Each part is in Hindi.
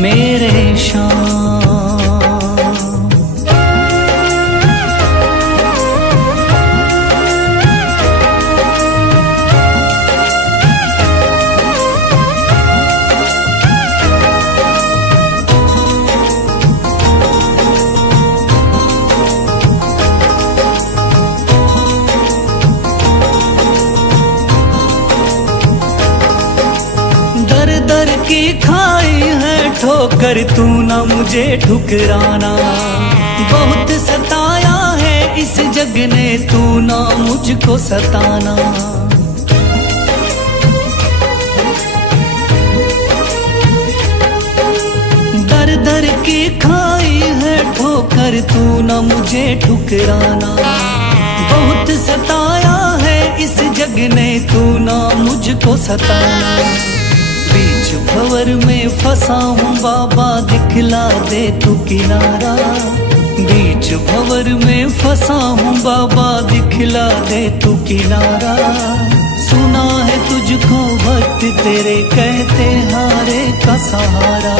मेरे शाम। दर दर की खाई है ठोकर, तू ना मुझे ठुकराना। बहुत सताया है इस जग ने, तू ना मुझको सताना। दर दर की खाई है ठोकर, तू ना मुझे ठुकराना। बहुत सताया है इस जग ने, तू ना मुझको सताना। बीच भंवर में फंसा हूँ बाबा, दिखला दे तू किनारा। बीच भंवर में फंसा हूँ बाबा, दिखला दे तू किनारा। सुना है तुझको भक्त तेरे कहते हारे का सहारा।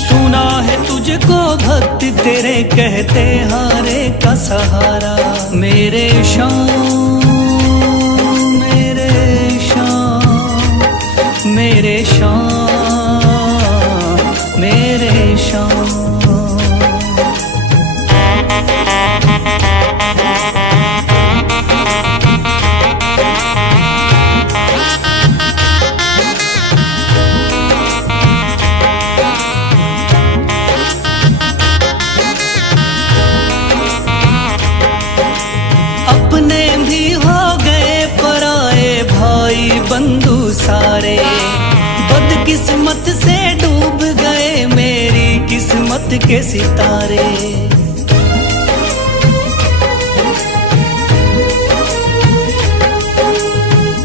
सुना है तुझको भक्त तेरे कहते हारे का सहारा। मेरे शाम मेरे शाम मेरे शाम। अपने भी हो गए पराए भाई बंधु सारे। बदकिस्मत से डूब गए मेरी किस्मत के सितारे।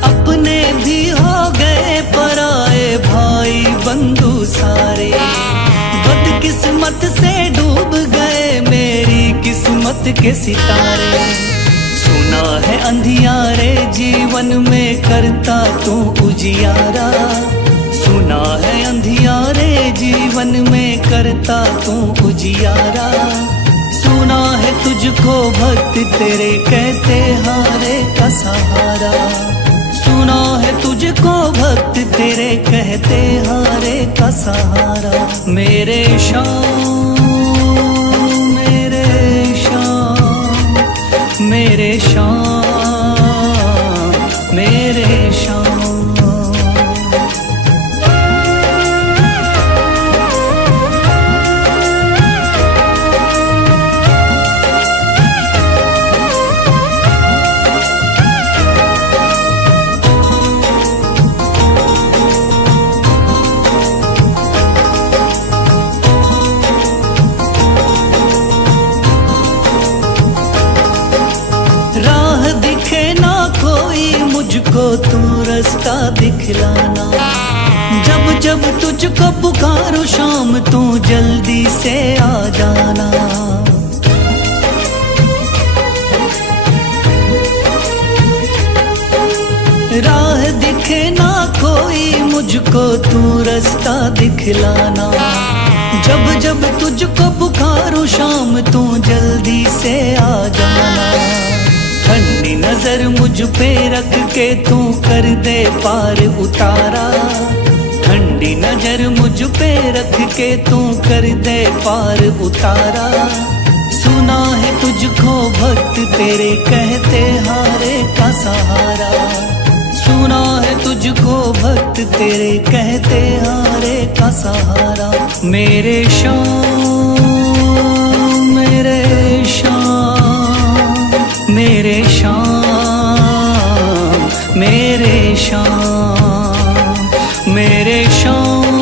अपने भी हो गए पराए भाई बंधु सारे। बदकिस्मत से डूब गए मेरी किस्मत के सितारे। सुना है अंधियारे जीवन में करता तू उजियारा। सुना है अंधियारे जीवन में करता तू उजियारा। सुना है तुझको भक्त तेरे कहते हारे का सहारा। सुना है तुझको भक्त तेरे कहते हारे का सहारा। मेरे शाम मेरे शाम मेरे शाम मेरे शाम। मुझको तू रास्ता दिखलाना। जब जब तुझको पुकारो शाम, तू जल्दी से आ जाना। राह दिखे ना कोई मुझको तू रास्ता दिखलाना। जब जब तुझको पुकारो शाम, तू जल्दी से आ जाना। ठंडी नजर मुझ पे रख के तू कर दे पार उतारा। ठंडी नजर मुझ पे रख के तू कर दे पार उतारा। सुना है तुझको भक्त तेरे कहते हारे का सहारा। सुना है तुझको भक्त तेरे कहते हारे का सहारा। मेरे शाम मेरे शाम मेरे शाम मेरे शाम मेरे शाम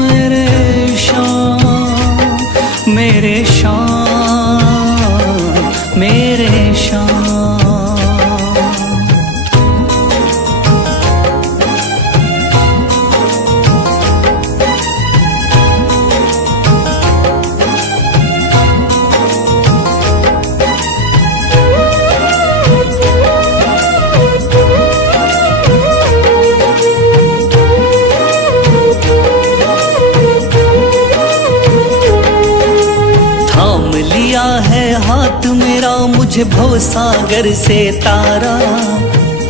मेरे शाम मेरे शाम मेरे शाम। मुझे भवसागर से तारा।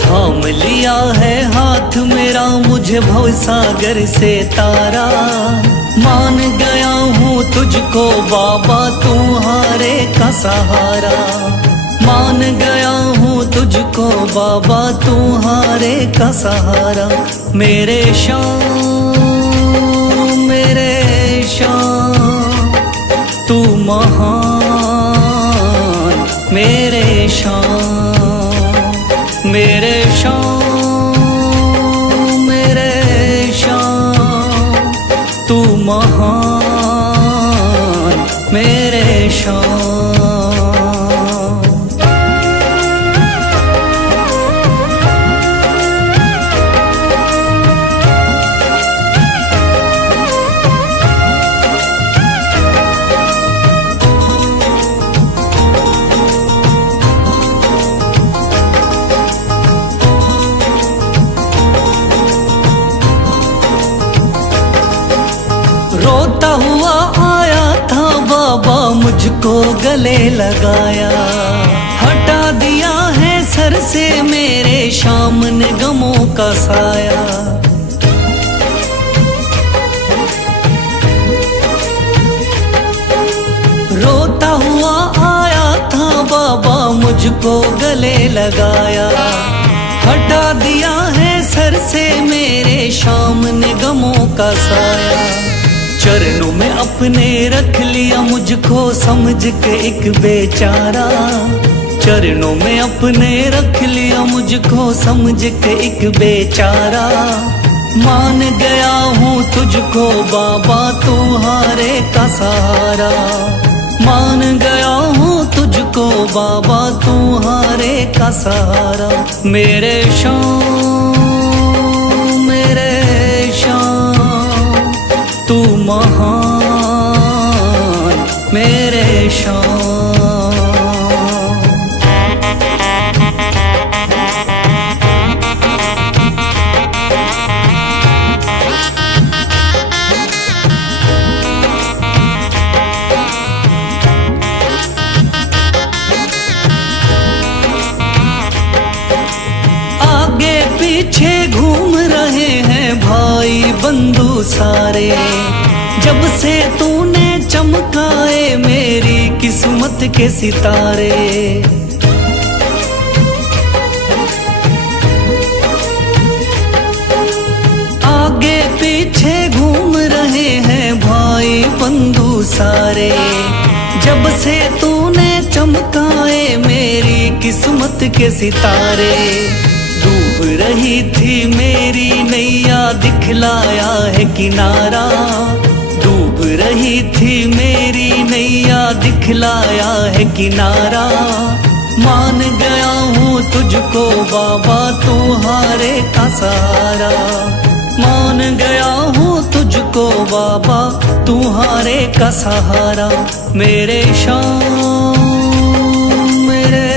थाम लिया है हाथ मेरा मुझे भवसागर से तारा। मान गया हूँ तुझको बाबा तुम्हारे का सहारा। मान गया हूँ तुझको बाबा तुम्हारे का सहारा। मेरे श्याम मेरे श्याम तू महान। मेरे श्याम मेरे श्याम मेरे श्याम तू महान। मेरे श्याम रोता हुआ आया था बाबा मुझको गले लगाया। हटा दिया है सर से मेरे शाम ने गमों का साया। रोता हुआ आया था बाबा मुझको गले लगाया। हटा दिया है सर से मेरे शाम ने गमों का साया। चरणों में अपने रख लिया मुझको समझ के एक बेचारा। चरणों में अपने रख लिया मुझको समझ के एक बेचारा। मान गया हूँ तुझको बाबा तुम्हारे का सहारा। मान गया हूँ तुझको बाबा तुम्हारे का सहारा। मेरे श्याम मेरे श्याम तू महान। मेरे श्याम आगे पीछे घूम रहे हैं भाई बंधु सारे। जब से तूने चमकाए मेरी किस्मत के सितारे। आगे पीछे घूम रहे हैं भाई बंधु सारे। जब से तूने चमकाए मेरी किस्मत के सितारे। डूब रही थी मेरी नैया दिखलाया है किनारा। डूब रही थी मेरी नैया दिखलाया है किनारा। मान गया हूँ तुझको बाबा तुम्हारे का सहारा। मान गया हूँ तुझको बाबा तुम्हारे का सहारा। मेरे श्याम मेरे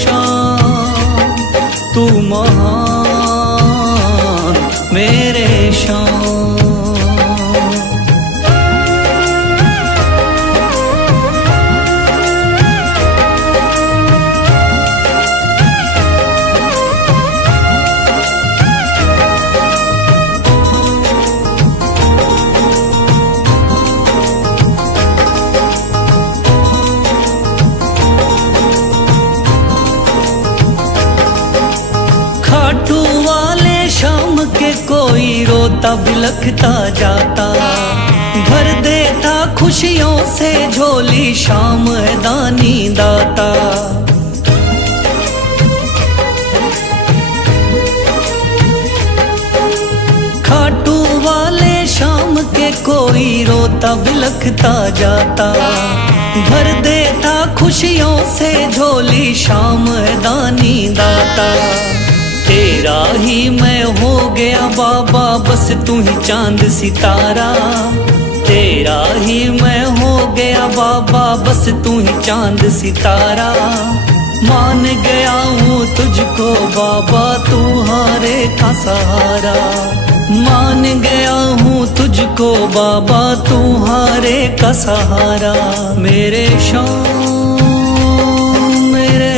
श्याम तू महान। मेरे श्याम खाटू वाले शाम के कोई रोता बिलखता जाता। भर देता खुशियों से झोली शाम है दानी दाता। खाटू वाले शाम के कोई रोता बिलखता जाता। भर देता खुशियों से झोली शाम है दानी दाता। तेरा ही मैं हो गया बाबा बस तू ही चांद सितारा। तेरा ही मैं हो गया बाबा बस तू ही चांद सितारा। मान गया हूँ तुझको बाबा तुम्हारे का सहारा। मान गया हूँ तुझको बाबा तुम्हारे का सहारा। मेरे श्याम मेरे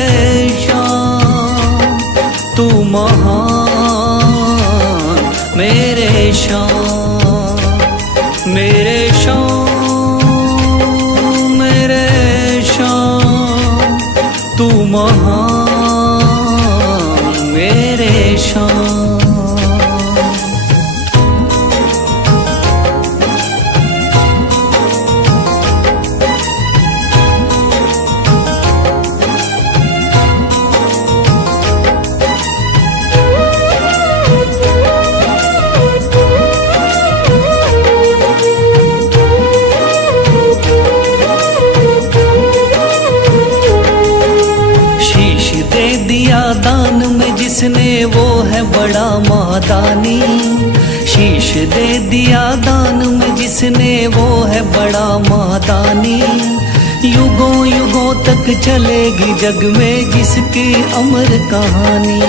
महान मेरे शान, मेरे शान, मेरे शान, तू महान मेरे शान। दान में जिसने वो है बड़ा मादानी, शीश दे दिया दान में जिसने वो है बड़ा मादानी। युगों युगों तक चलेगी जग में जिसकी अमर कहानी,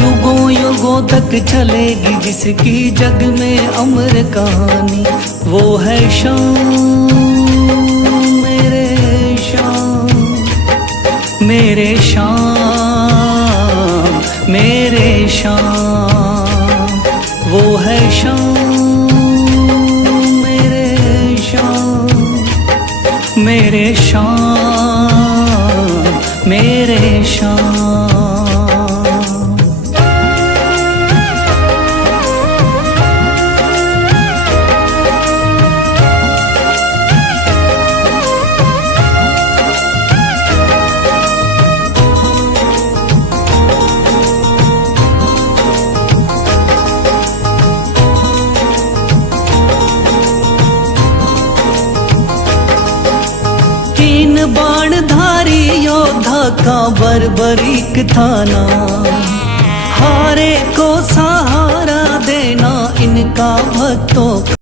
युगों युगों तक चलेगी जिसकी जग में अमर कहानी। वो है शान मेरे शान, मेरे शान, मेरे शान, वो है शान मेरे शान, मेरे शान, मेरे शान। बाणधारी योद्धा का बर्बरीक थाना, हारे को सहारा देना इनका भक्तों